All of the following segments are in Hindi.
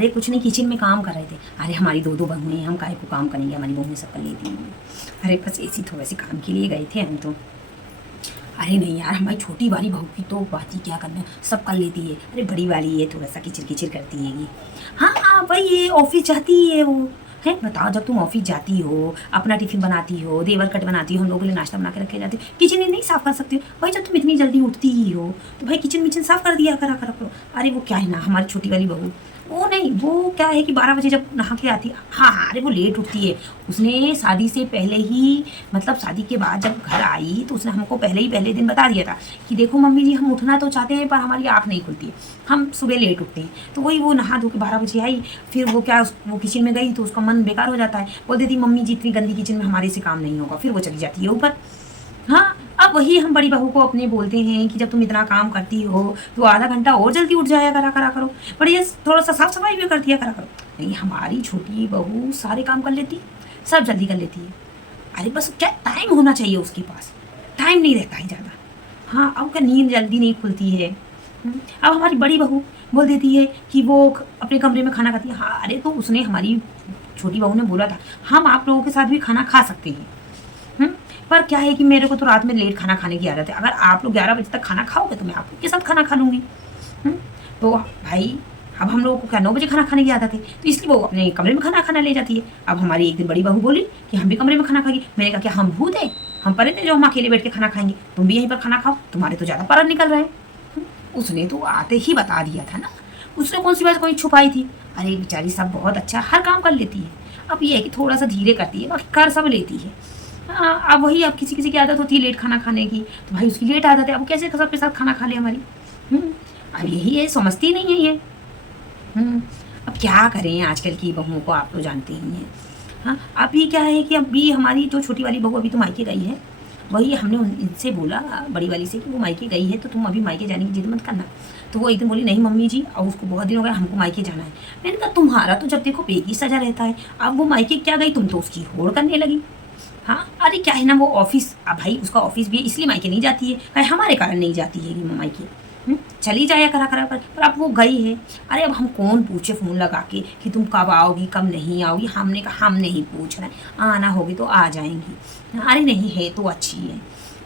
अरे कुछ नहीं, किचन में काम कर रहे थे। अरे हमारी दो दो बहुएं हैं, हम काहे को काम करेंगे, हमारी बहुएं सब कर लेती हैं। अरे बस ऐसी थोड़े से काम के लिए गए थे हम तो। अरे नहीं यार, हमारी छोटी वाली बहू की तो बात ही क्या करना, सब कर लेती है। अरे बड़ी वाली है थोड़ा सा किचिर किचिर करती है। हाँ हाँ भाई, ये ऑफिस जाती है वो। है बताओ, जब तुम ऑफिस जाती हो, अपना टिफिन बनाती हो, देवर कट बनाती हो, हम लोगों के लिए नाश्ता बना के रखे जाती हो, किचन नहीं साफ कर सकती हो भाई? जब तुम इतनी जल्दी उठती ही हो तो भाई किचन विचन साफ कर दिया करा करो। अरे वो क्या है ना, हमारी छोटी वाली बहू, वो नहीं, वो क्या है कि 12 बजे जब नहा के आती है, हाँ हाँ, अरे वो लेट उठती है। उसने शादी से पहले ही, मतलब शादी के बाद जब घर आई तो उसने हमको पहले दिन बता दिया था कि देखो मम्मी जी, हम उठना तो चाहते हैं पर हमारी आँख नहीं खुलती है, हम सुबह लेट उठते हैं। तो वही वो नहा धो के 12 बजे आई, फिर वो क्या, वो किचन में गई तो उसका मन बेकार हो जाता है, बोल देती मम्मी जी इतनी गंदी किचन में हमारे से काम नहीं होगा, फिर वो चली जाती है ऊपर। हाँ, अब वही हम बड़ी बहू को अपने बोलते हैं कि जब तुम इतना काम करती हो तो आधा घंटा और जल्दी उठ जाया करा करो, पर ये थोड़ा सा साफ सफाई भी कर दिया करा करो। नहीं, हमारी छोटी बहू सारे काम कर लेती है, सब जल्दी कर लेती है। अरे बस क्या टाइम होना चाहिए उसके पास, टाइम नहीं रहता है ज़्यादा। हाँ, अब क्या नींद जल्दी नहीं खुलती है। अब हमारी बड़ी बहू बोल देती है कि वो अपने कमरे में खाना खाती है। हाँ, अरे तो उसने, हमारी छोटी बहू ने बोला था हम आप लोगों के साथ भी खाना खा सकते हैं। पर क्या है कि मेरे को तो रात में लेट खाना खाने की आदत है, अगर आप लोग 11 बजे तक खाना खाओगे तो मैं आप लोग के साथ खाना खा लूँगी। तो भाई अब हम लोगों को क्या 9 बजे खाना खाने की आदत है, तो इसलिए वो अपने कमरे में खाना खाना ले जाती है। अब हमारी एक दिन बड़ी बहू बोली कि हम भी कमरे में खाना खाएंगे। मैंने कहा क्या हम भूत है, हम परे थे जो हम अकेले बैठ के खाना खाएंगे, तुम भी यहीं पर खाना खाओ, तुम्हारे तो ज़्यादा पर निकल रहे हैं। उसने तो आते ही बता दिया था ना, उसने कौन सी बात कोई छुपाई थी। अरे बेचारी सब बहुत अच्छा, हर काम कर लेती है। अब ये है कि थोड़ा सा धीरे करती है, बाकी कर सब लेती है। हाँ, अब वही, अब किसी किसी की आदत होती है लेट खाना खाने की, तो भाई उसकी लेट आदत है, अब कैसे सबके साथ खाना खा ले हमारी। अब यही है, समझती नहीं है ये। अब क्या करें, आजकल की बहुओं को आप तो जानते ही हैं। हाँ, अभी क्या है कि अभी हमारी जो छोटी वाली बहू अभी तो मायके गई है, वही हमने इनसे बोला बड़ी वाली से कि वो मायके गई है तो तुम अभी मायके जाने की जिद मत करना। तो वो एकदम बोली नहीं मम्मी जी, अब उसको बहुत दिन हो गया, हमको मायके जाना है। मैंने कहा तुम्हारा तो जब देखो पेट की सजा रहता है, अब वो मायके क्या गई, तुम तो उसकी होड़ करने लगी। हाँ, अरे क्या है ना, वो ऑफिस, अब भाई उसका ऑफिस भी है इसलिए मायके नहीं जाती है, भाई हमारे कारण नहीं जाती है कि मायके। चली जाया करा करा पर अब वो गई है। अरे अब हम कौन पूछे फ़ोन लगा के कि तुम कब आओगी कब नहीं आओगी, हमने कहा हम नहीं पूछ रहे, आना होगी तो आ जाएंगी। अरे नहीं है तो अच्छी है।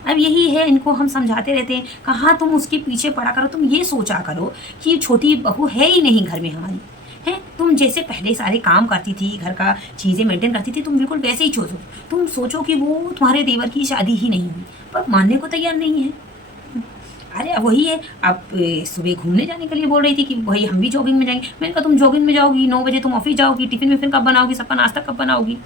अब यही है, इनको हम समझाते रहते हैं, कहाँ तुम उसके पीछे पड़ा करो, तुम ये सोचा करो कि छोटी बहू है ही नहीं घर में हमारी, है तुम जैसे पहले सारे काम करती थी, घर का चीज़ें मेंटेन करती थी, तुम बिल्कुल वैसे ही सोचो। तुम सोचो कि वो तुम्हारे देवर की शादी ही नहीं हुई, पर मानने को तैयार नहीं है। अरे अब वही है, अब सुबह घूमने जाने के लिए बोल रही थी कि भाई हम भी जॉगिंग में जाएंगे। मैंने कहा तुम जॉगिंग में जाओगी, 9 बजे तुम ऑफिस जाओगी, टिफिन विफिन कब बनाओगी, सबका नाश्ता कब बनाओगी।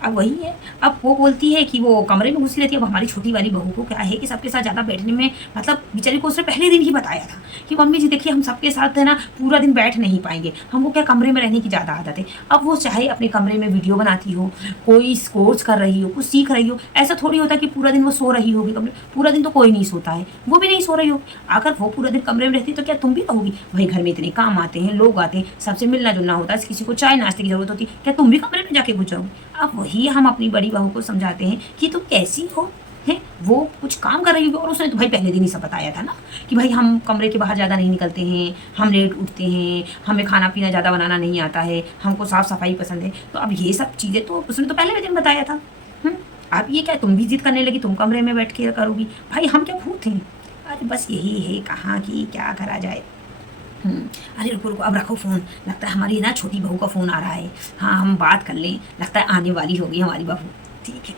अब वही है, अब वो बोलती है कि वो कमरे में घुसी रहती है। अब हमारी छोटी वाली बहू को क्या है कि सबके साथ ज़्यादा बैठने में, मतलब बेचारी को उसने पहले दिन ही बताया था कि मम्मी जी देखिए हम सबके साथ है ना पूरा दिन बैठ नहीं पाएंगे, हमको क्या कमरे में रहने की ज़्यादा आदत है। अब वो चाहे अपने कमरे में वीडियो बनाती हो, कोई कोर्स कर रही हो, कुछ सीख रही हो, ऐसा थोड़ी होता कि पूरा दिन वो सो रही होगी कमरे। पूरा दिन तो कोई नहीं सोता है, वो भी नहीं सो रही हो। अगर वो पूरा दिन कमरे में रहती तो क्या तुम भी रहोगी? भाई घर में इतने काम आते हैं, लोग आते हैं, सबसे मिलना जुलना होता है, किसी को चाय नाश्ते की जरूरत होती है, क्या तुम भी कमरे में जाके घुस जाओगी? अब वही हम अपनी बड़ी बहू को समझाते हैं कि तुम कैसी हो, है वो कुछ काम कर रही होगी। और उसने तो भाई पहले दिन ही सब बताया था ना कि भाई हम कमरे के बाहर ज़्यादा नहीं निकलते हैं, हम लेट उठते हैं, हमें खाना पीना ज़्यादा बनाना नहीं आता है, हमको साफ़ सफाई पसंद है। तो अब ये सब चीज़ें तो उसने तो पहले दिन बताया था। अब ये क्या तुम भी जिद करने लगी, तुम कमरे में बैठ के करोगी? भाई हम क्या भूत हैं? अरे बस यही है, कहाँ की क्या करा जाए। अरे रुको रुको, अब रखो फ़ोन, लगता है हमारी ना छोटी बहू का फ़ोन आ रहा है। हाँ हम बात कर लें, लगता है आने वाली होगी हमारी बहू। ठीक है।